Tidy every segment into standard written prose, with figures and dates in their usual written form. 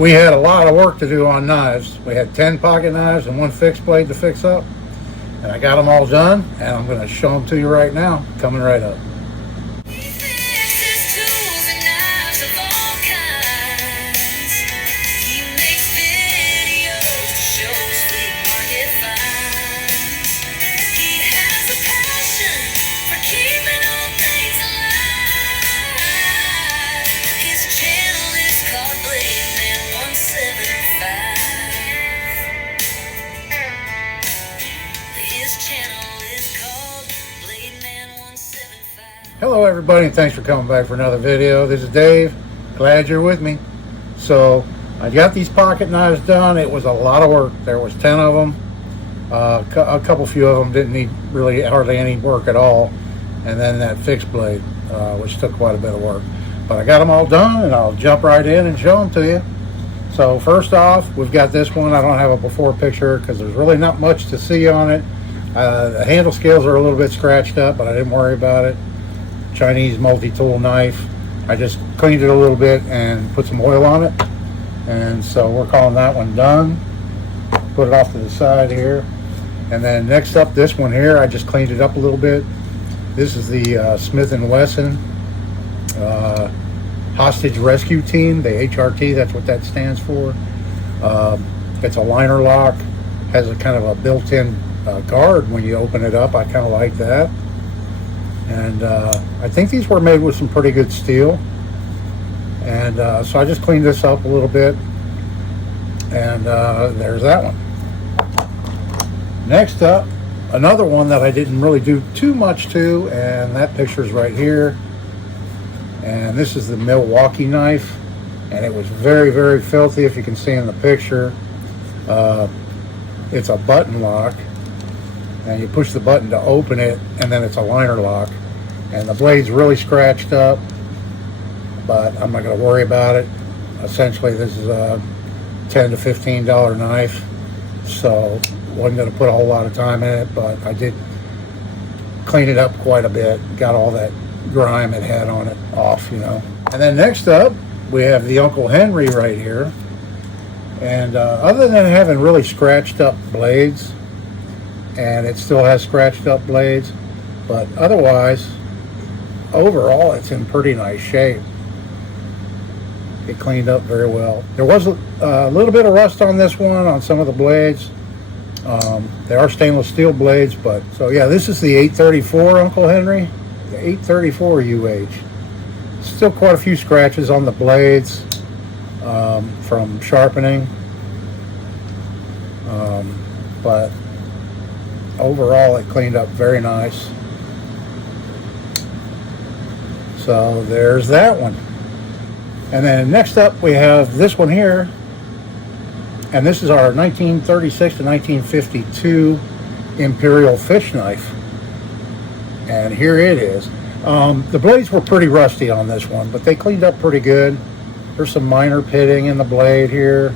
We had a lot of work to do on knives. We had 10 pocket knives and one fixed blade to fix up. And I got them all done, and I'm going to show them to you right now, coming right up. Hello everybody, and thanks for coming back for another video. This is Dave. Glad you're with me. So I got these pocket knives done. It was a lot of work. There was 10 of them. A few of them didn't need really hardly any work at all. And then that fixed blade, which took quite a bit of work. But I got them all done, and I'll jump right in and show them to you. So first off, we've got this one. I don't have a before picture because there's really not much to see on it. The handle scales are a little bit scratched up, but I didn't worry about it. Chinese multi-tool knife. I just cleaned it a little bit and put some oil on it, and so we're calling that one done. Put it off to the side here, and then next up, this one here, I just cleaned it up a little bit. This is the Smith & Wesson Hostage Rescue Team, the HRT. That's what that stands for. It's a liner lock, has a kind of a built-in guard when you open it up. I kind of like that. And I think these were made with some pretty good steel. And so I just cleaned this up a little bit. And there's that one. Next up, another one that I didn't really do too much to, and that picture's right here. And this is the Milwaukee knife. And it was very, very filthy, if you can see in the picture. It's a button lock. And you push the button to open it, and then it's a liner lock. And the blade's really scratched up, but I'm not going to worry about it. Essentially, this is a $10 to $15 knife, so wasn't going to put a whole lot of time in it, but I did clean it up quite a bit. Got all that grime it had on it off, you know. And then next up, we have the Uncle Henry right here. And other than having really scratched up blades, and it still has scratched up blades, but otherwise, overall, it's in pretty nice shape. It cleaned up very well. There was a little bit of rust on this one, on some of the blades. They are stainless steel blades, but so yeah, this is the 834 Uncle Henry, the 834 UH. Still quite a few scratches on the blades from sharpening, but overall it cleaned up very nice. So there's that one. And then next up we have this one here, and this is our 1936 to 1952 Imperial fish knife, and here it is. The blades were pretty rusty on this one, but they cleaned up pretty good. There's some minor pitting in the blade here,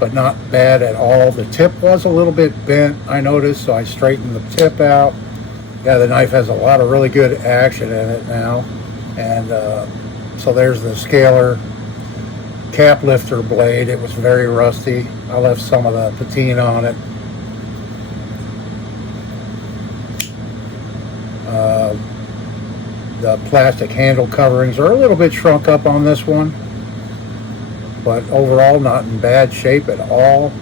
but not bad at all. The tip was a little bit bent, I noticed, so I straightened the tip out. Yeah, the knife has a lot of really good action in it now. And so there's the scaler cap lifter blade. It was very rusty. I left some of the patina on it. The plastic handle coverings are a little bit shrunk up on this one, but overall not in bad shape at all.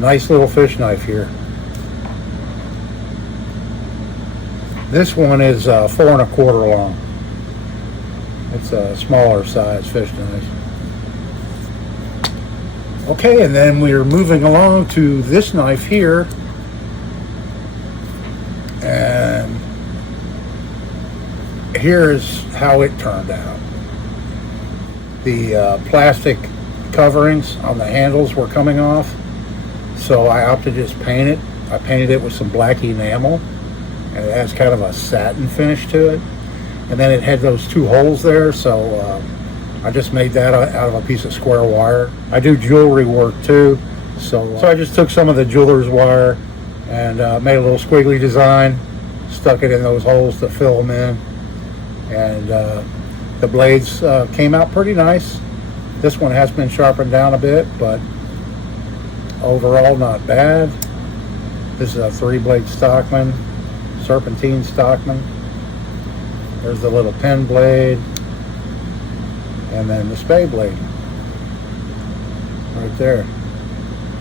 Nice little fish knife here. This one is 4 1/4 long. It's a smaller size fish knife. Okay, and then we're moving along to this knife here. And here's how it turned out. The plastic coverings on the handles were coming off, so I opted to just paint it. I painted it with some black enamel, and it has kind of a satin finish to it. And then it had those 2 holes there, so I just made that out of a piece of square wire. I do jewelry work too, so I just took some of the jeweler's wire and made a little squiggly design, stuck it in those holes to fill them in, and The blades came out pretty nice. This one has been sharpened down a bit, but overall not bad. This is a 3-blade Stockman, serpentine Stockman. There's the little pen blade, and then the spade blade right there.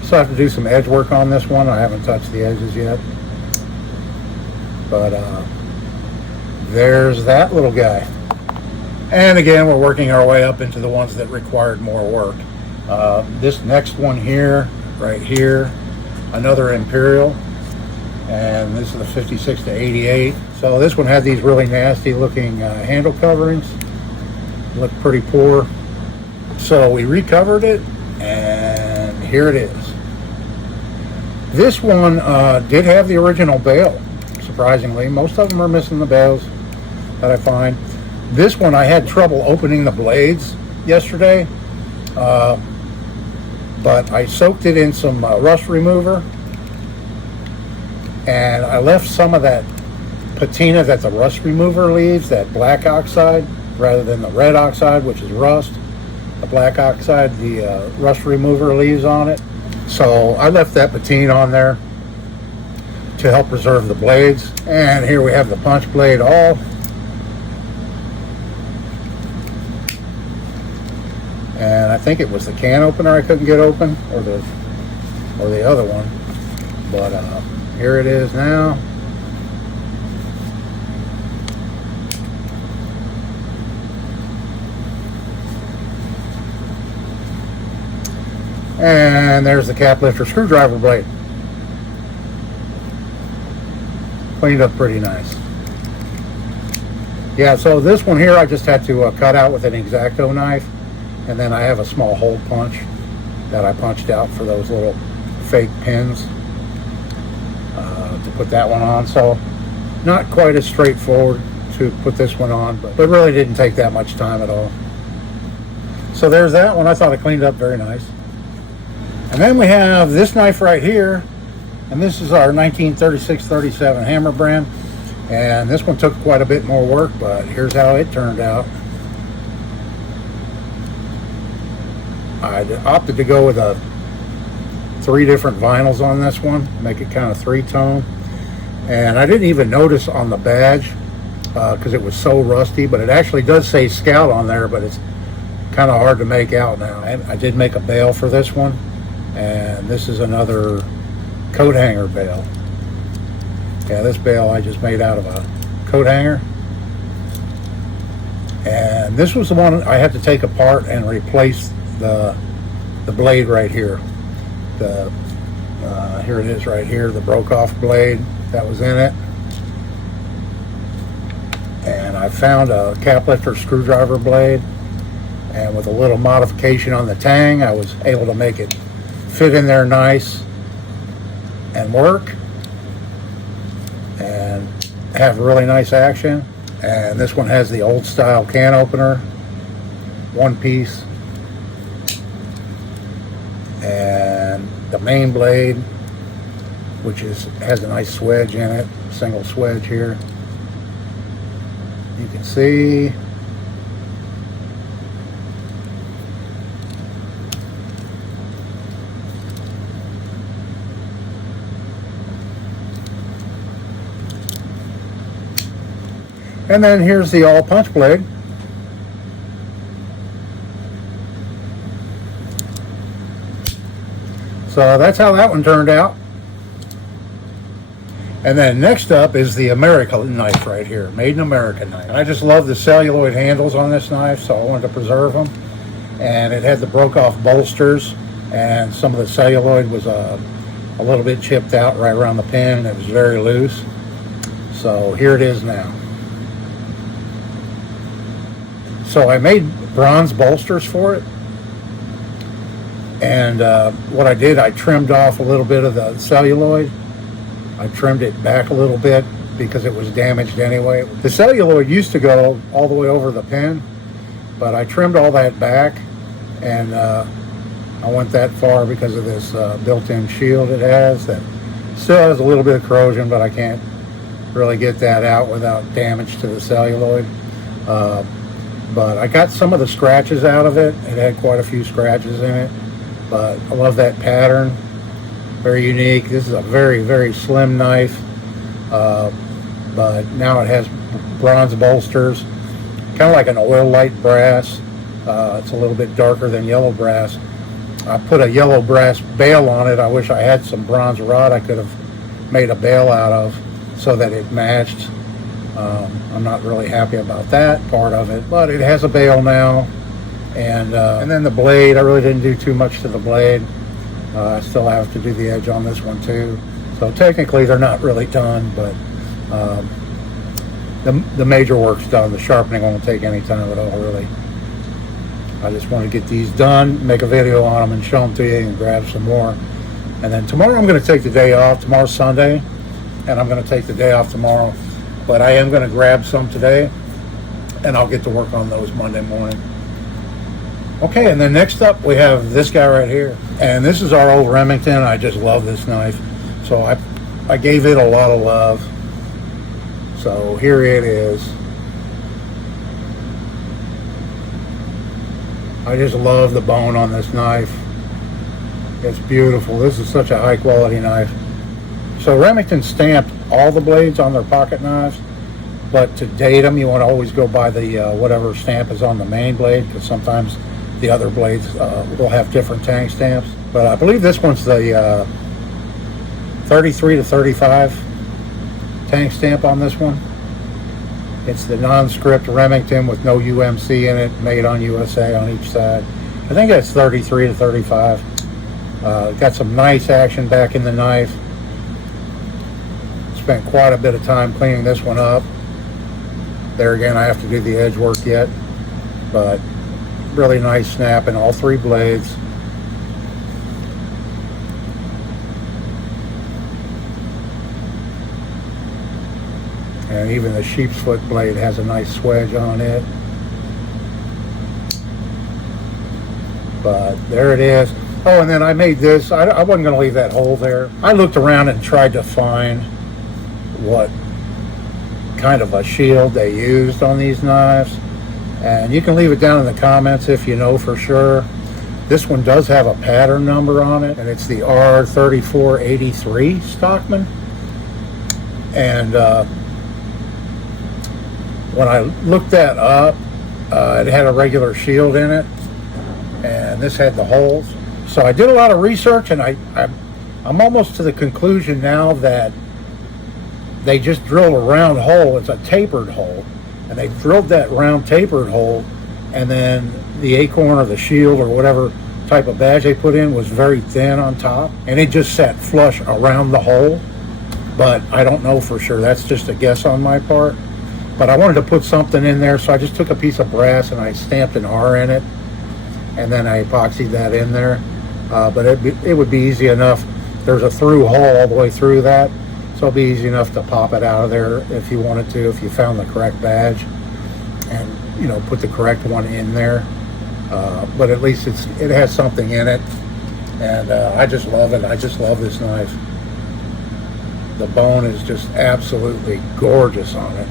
So I have to do some edge work on this one. I haven't touched the edges yet, but there's that little guy. And again, we're working our way up into the ones that required more work. This next one here, right here, another Imperial, and this is the 56 to 88. So this one had these really nasty looking handle coverings. Looked pretty poor. So we recovered it, and here it is. This one did have the original bail, surprisingly. Most of them are missing the bails that I find. This one, I had trouble opening the blades yesterday, but I soaked it in some rust remover, and I left some of that patina that the rust remover leaves, that black oxide, rather than the red oxide, which is rust. The black oxide, the rust remover leaves on it. So I left that patina on there to help preserve the blades. And here we have the punch blade all. And I think it was the can opener I couldn't get open, or the other one. But here it is now. And there's the cap lifter screwdriver blade. Cleaned up pretty nice. Yeah, so this one here I just had to cut out with an X-Acto knife. And then I have a small hole punch that I punched out for those little fake pins to put that one on. So not quite as straightforward to put this one on, but really didn't take that much time at all. So there's that one. I thought it cleaned up very nice. And then we have this knife right here, and this is our 1936-37 Hammer brand. And this one took quite a bit more work, but here's how it turned out. I opted to go with 3 different vinyls on this one, make it kind of 3-tone. And I didn't even notice on the badge because it was so rusty, but it actually does say Scout on there, but it's kind of hard to make out now. And I did make a bail for this one, and this is another coat hanger bail. Yeah, this bail I just made out of a coat hanger. And this was the one I had to take apart and replace the blade right here. Here it is right here, the broke off blade that was in it. And I found a cap lifter screwdriver blade, and with a little modification on the tang, I was able to make it fit in there nice and work and have really nice action. And this one has the old style can opener, 1 piece, and the main blade, which has a nice swedge in it, single swedge here. You can see. And then here's the all punch blade. So that's how that one turned out. And then next up is the American knife right here, Made in America knife. And I just love the celluloid handles on this knife, so I wanted to preserve them. And it had the broke off bolsters, and some of the celluloid was a little bit chipped out right around the pin, and it was very loose. So here it is now. So I made bronze bolsters for it. And what I did, I trimmed off a little bit of the celluloid. I trimmed it back a little bit because it was damaged anyway. The celluloid used to go all the way over the pin, but I trimmed all that back, and I went that far because of this built-in shield it has that still has a little bit of corrosion, but I can't really get that out without damage to the celluloid. but I got some of the scratches out of it. It had quite a few scratches in it, but I love that pattern. Very unique. This is a very, very slim knife, but now it has bronze bolsters, kind of like an oil light brass. It's a little bit darker than yellow brass. I put a yellow brass bail on it. I wish I had some bronze rod I could have made a bail out of so that it matched. I'm not really happy about that part of it, but it has a bail now. And then the blade, I really didn't do too much to the blade. I still have to do the edge on this one too. So technically they're not really done, but the major work's done. The sharpening won't take any time at all, really. I just want to get these done, make a video on them and show them to you and grab some more. And then tomorrow I'm going to take the day off. Tomorrow's Sunday, and I'm going to take the day off tomorrow. But I am going to grab some today, and I'll get to work on those Monday morning. Okay, and then next up we have this guy right here. And this is our old Remington. I just love this knife. So I gave it a lot of love. So here it is. I just love the bone on this knife. It's beautiful. This is such a high quality knife. So Remington stamped all the blades on their pocket knives, but to date them, you want to always go by the whatever stamp is on the main blade, because sometimes the other blades will have different tang stamps. But I believe this one's the 33 to 35 tang stamp on this one. It's the non-script Remington with no UMC in it, made on USA on each side. I think that's 33 to 35. Got some nice action back in the knife. Spent quite a bit of time cleaning this one up. There again, I have to do the edge work yet, but really nice snap in all three blades. And even the sheep's foot blade has a nice swedge on it. But there it is. Oh, and then I made this. I wasn't going to leave that hole there. I looked around and tried to find what kind of a shield they used on these knives. And you can leave it down in the comments if you know for sure. This one does have a pattern number on it, and it's the R3483 Stockman. And when I looked that up, it had a regular shield in it, and this had the holes. So I did a lot of research, and I'm almost to the conclusion now that they just drilled a round hole. It's a tapered hole, and they drilled that round tapered hole, and then the acorn or the shield or whatever type of badge they put in was very thin on top, and it just sat flush around the hole. But I don't know for sure. That's just a guess on my part. But I wanted to put something in there, so I just took a piece of brass and I stamped an R in it, and then I epoxied that in there. But it would be easy enough. There's a through hole all the way through that, so it'd be easy enough to pop it out of there if you wanted to, if you found the correct badge, and put the correct one in there. But at least it has something in it, and I just love it. I just love this knife. The bone is just absolutely gorgeous on it.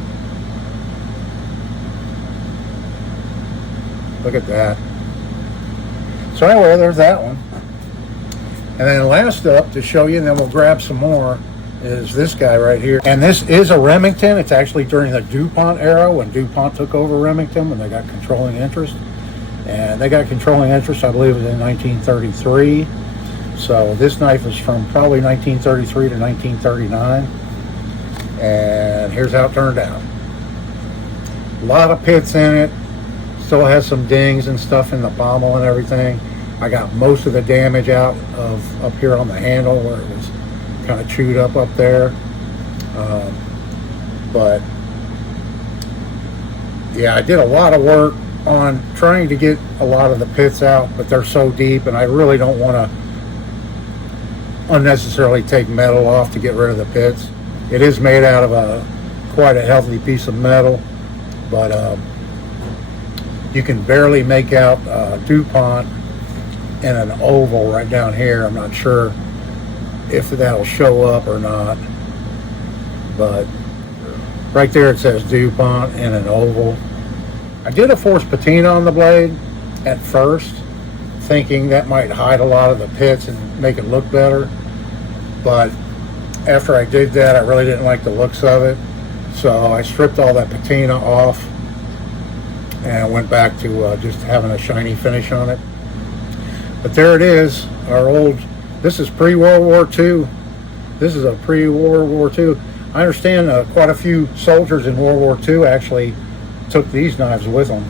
Look at that. So anyway, there's that one. And then last up to show you, and then we'll grab some more, is this guy right here. And this is a Remington. It's actually during the DuPont era, when DuPont took over Remington, when they got controlling interest. And they got controlling interest, I believe, in 1933. So this knife is from probably 1933 to 1939. And here's how it turned out. A lot of pits in it. Still has some dings and stuff in the pommel and everything. I got most of the damage out of up here on the handle where it was kind of chewed up there. But yeah, I did a lot of work on trying to get a lot of the pits out, but they're so deep, and I really don't want to unnecessarily take metal off to get rid of the pits. It is made out of quite a healthy piece of metal, but you can barely make out DuPont in an oval right down here. I'm not sure if that'll show up or not, but right there it says DuPont in an oval. I did a forced patina on the blade at first, thinking that might hide a lot of the pits and make it look better. But after I did that, I really didn't like the looks of it. So I stripped all that patina off and went back to just having a shiny finish on it. But there it is, our old, this is pre-World War II. This is a pre-World War II. I understand quite a few soldiers in World War II actually took these knives with them.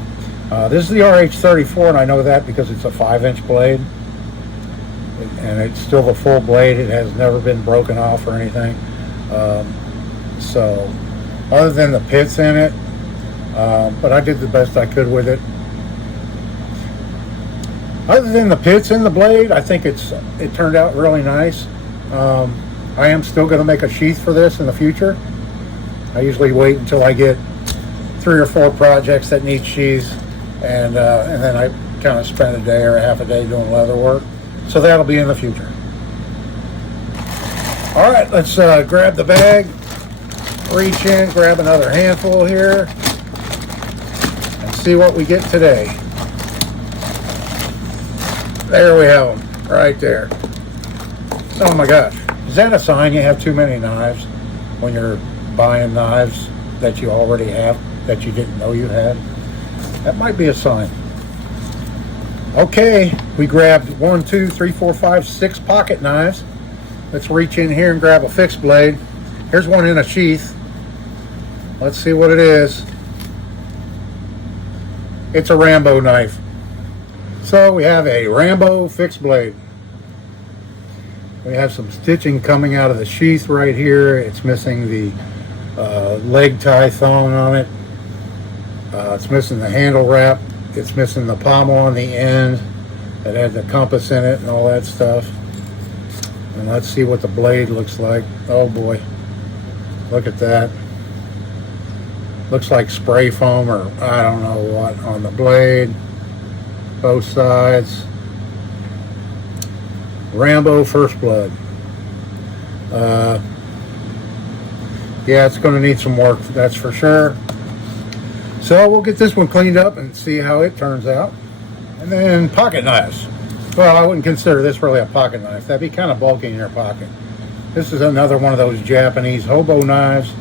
This is the RH-34, and I know that because it's a 5-inch blade. And it's still the full blade. It has never been broken off or anything. So, other than the pits in it, but I did the best I could with it. Other than the pits in the blade, I think it turned out really nice. I am still going to make a sheath for this in the future. I usually wait until I get 3 or 4 projects that need sheaths, and then I kind of spend a day or a half a day doing leather work. So that'll be in the future. All right, let's grab the bag, reach in, grab another handful here, and see what we get today. There we have them, right there. Oh my gosh, is that a sign you have too many knives when you're buying knives that you already have that you didn't know you had? That might be a sign. Okay, we grabbed 1, 2, 3, 4, 5, 6 pocket knives. Let's reach in here and grab a fixed blade. Here's one in a sheath. Let's see what it is. It's a Rambo knife. So we have a Rambo fixed blade. We have some stitching coming out of the sheath right here. It's missing the leg tie thong on it. It's missing the handle wrap. It's missing the pommel on the end that had the compass in it and all that stuff. And let's see what the blade looks like. Oh boy, look at that. Looks like spray foam or I don't know what on the blade. Both sides. Rambo First Blood. Yeah, it's going to need some work, that's for sure. So we'll get this one cleaned up and see how it turns out. And then pocket knives. Well, I wouldn't consider this really a pocket knife. That'd be kind of bulky in your pocket. This is another one of those Japanese hobo knives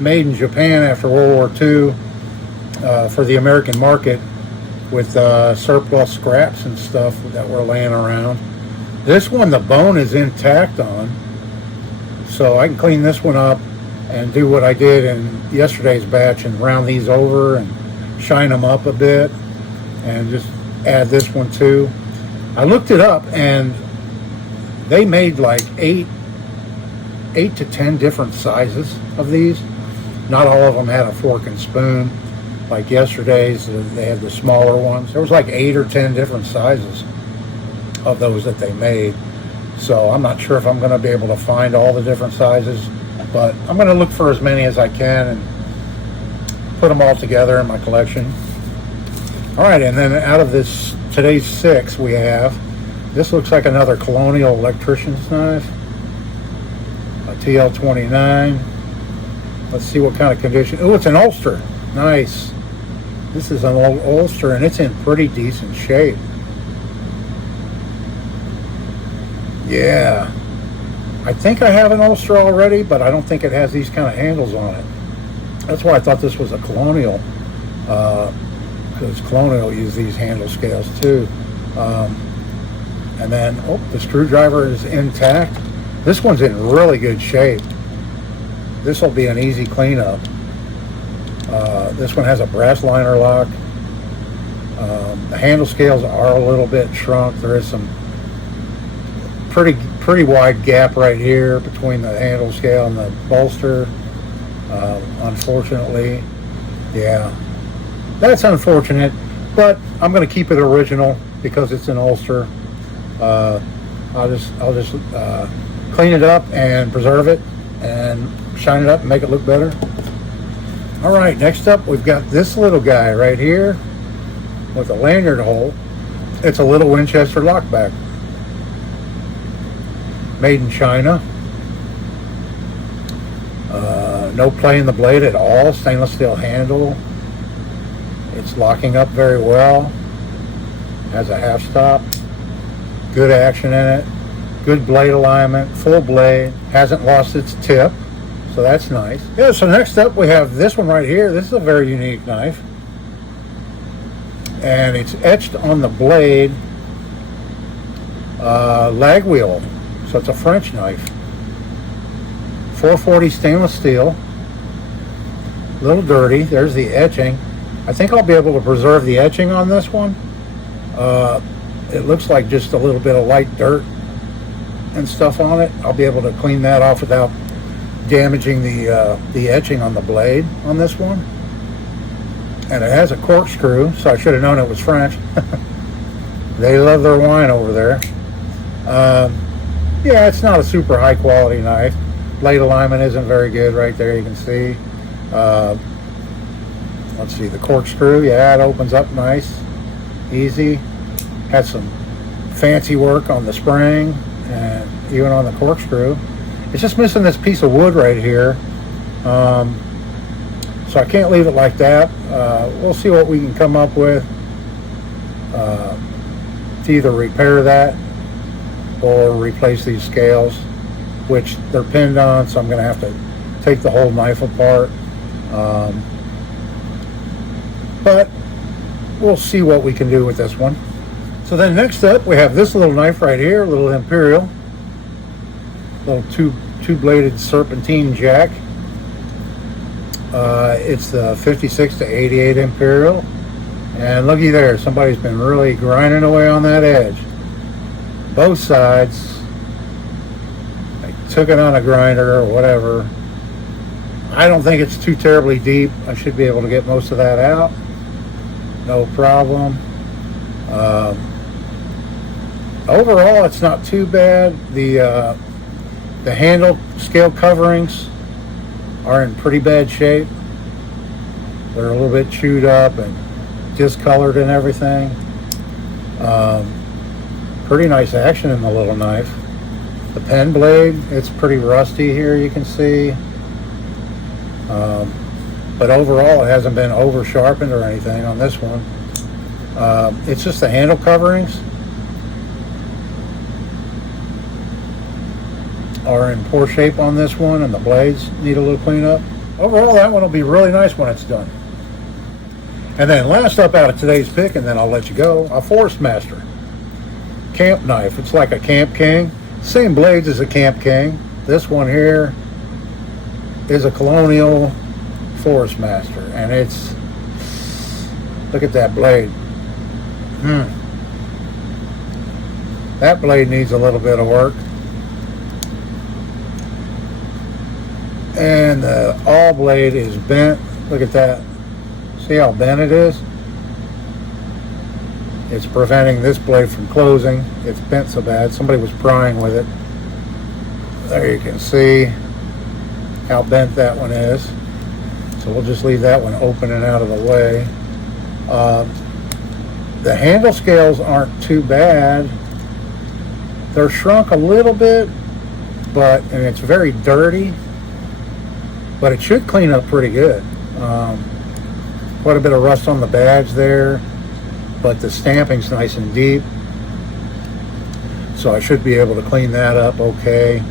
made in Japan after World War II for the American market with surplus scraps and stuff that were laying around. This one, the bone is intact on, so I can clean this one up and do what I did in yesterday's batch and round these over and shine them up a bit and just add this one too. I looked it up and they made like 8 to 10 different sizes of these. Not all of them had a fork and spoon like yesterday's. They had the smaller ones. There was like 8 or 10 different sizes of those that they made. So I'm not sure if I'm going to be able to find all the different sizes, but I'm going to look for as many as I can and put them all together in my collection. All right, and then out of this today's 6 we have, this looks like another Colonial electrician's knife, a TL29. Let's see what kind of condition. Oh, it's an ulster. Nice. This is an old ulster and it's in pretty decent shape. Yeah. I think I have an ulster already, but I don't think it has these kind of handles on it. That's why I thought this was a Colonial, because Colonial use these handle scales too. And then, oh, the screwdriver is intact. This one's in really good shape. This will be an easy cleanup. This one has a brass liner lock. The handle scales are a little bit shrunk. There is some pretty wide gap right here between the handle scale and the bolster. Unfortunately, yeah, that's unfortunate, but I'm going to keep it original because it's an ulster. I'll just clean it up and preserve it and shine it up and make it look better. All right, next up we've got this little guy right here with a lanyard hole. It's a little Winchester lockback, made in China. No play in the blade at all. Stainless steel handle. It's locking up very well. Has a half stop. Good action in it. Good blade alignment. Full blade. Hasn't lost its tip. So that's nice. Yeah, so next up we have this one right here. This is a very unique knife. And it's etched on the blade lag wheel. So it's a French knife. 440 stainless steel. A little dirty. There's the etching. I think I'll be able to preserve the etching on this one. It looks like just a little bit of light dirt and stuff on it. I'll be able to clean that off without damaging the etching on the blade on this one. And it has a corkscrew, so I should have known it was French. They love their wine over there. Yeah, it's not a super high quality knife. Blade alignment isn't very good right there, you can see. Let's see, the corkscrew, yeah, it opens up nice, easy. Has some fancy work on the spring and even on the corkscrew. It's just missing this piece of wood right here. So I can't leave it like that. We'll see what we can come up with to either repair that or replace these scales, which they're pinned on, so I'm going to have to take the whole knife apart. But we'll see what we can do with this one. So then next up we have this little knife right here, a little Imperial, little two-bladed serpentine jack. It's the 56 to 88 Imperial, and looky there, somebody's been really grinding away on that edge. Both sides. I took it on a grinder or whatever. I don't think it's too terribly deep. I should be able to get most of that out. No problem. Overall, it's not too bad. The handle scale coverings are in pretty bad shape. They're a little bit chewed up and discolored and everything. Pretty nice action in the little knife. The pen blade, it's pretty rusty here, you can see. But overall, it hasn't been over sharpened or anything on this one. It's just the handle coverings are in poor shape on this one, and the blades need a little cleanup. Overall, that one will be really nice when it's done. And then last up out of today's pick, and then I'll let you go, a Forestmaster camp knife. It's like a Camp King. Same blades as a Camp King. This one here is a Colonial Forestmaster, and it's, look at that blade. That blade needs a little bit of work. And the awl blade is bent. Look at that. See how bent it is? It's preventing this blade from closing. It's bent so bad. Somebody was prying with it. There you can see how bent that one is. So we'll just leave that one open and out of the way. The handle scales aren't too bad. They're shrunk a little bit, and it's very dirty, but it should clean up pretty good. Quite a bit of rust on the badge there, but the stamping's nice and deep, so I should be able to clean that up okay.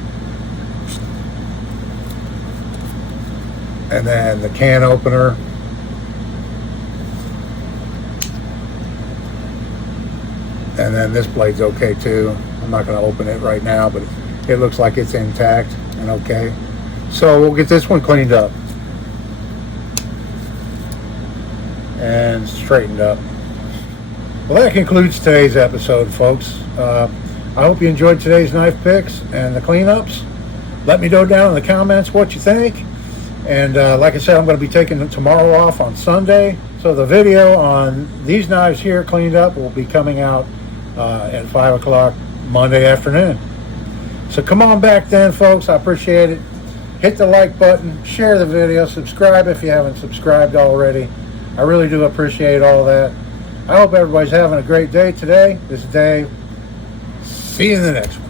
And then the can opener, and then this blade's okay too. I'm not going to open it right now, but it looks like it's intact and okay. So we'll get this one cleaned up and straightened up. Well, that concludes today's episode, folks. I hope you enjoyed today's knife picks and the cleanups. Let me know down in the comments what you think. And like I said, I'm going to be taking tomorrow off on Sunday. So the video on these knives here cleaned up will be coming out at 5 o'clock Monday afternoon. So come on back then, folks. I appreciate it. Hit the like button, share the video, subscribe if you haven't subscribed already. I really do appreciate all that. I hope everybody's having a great day today, this day. See you in the next one.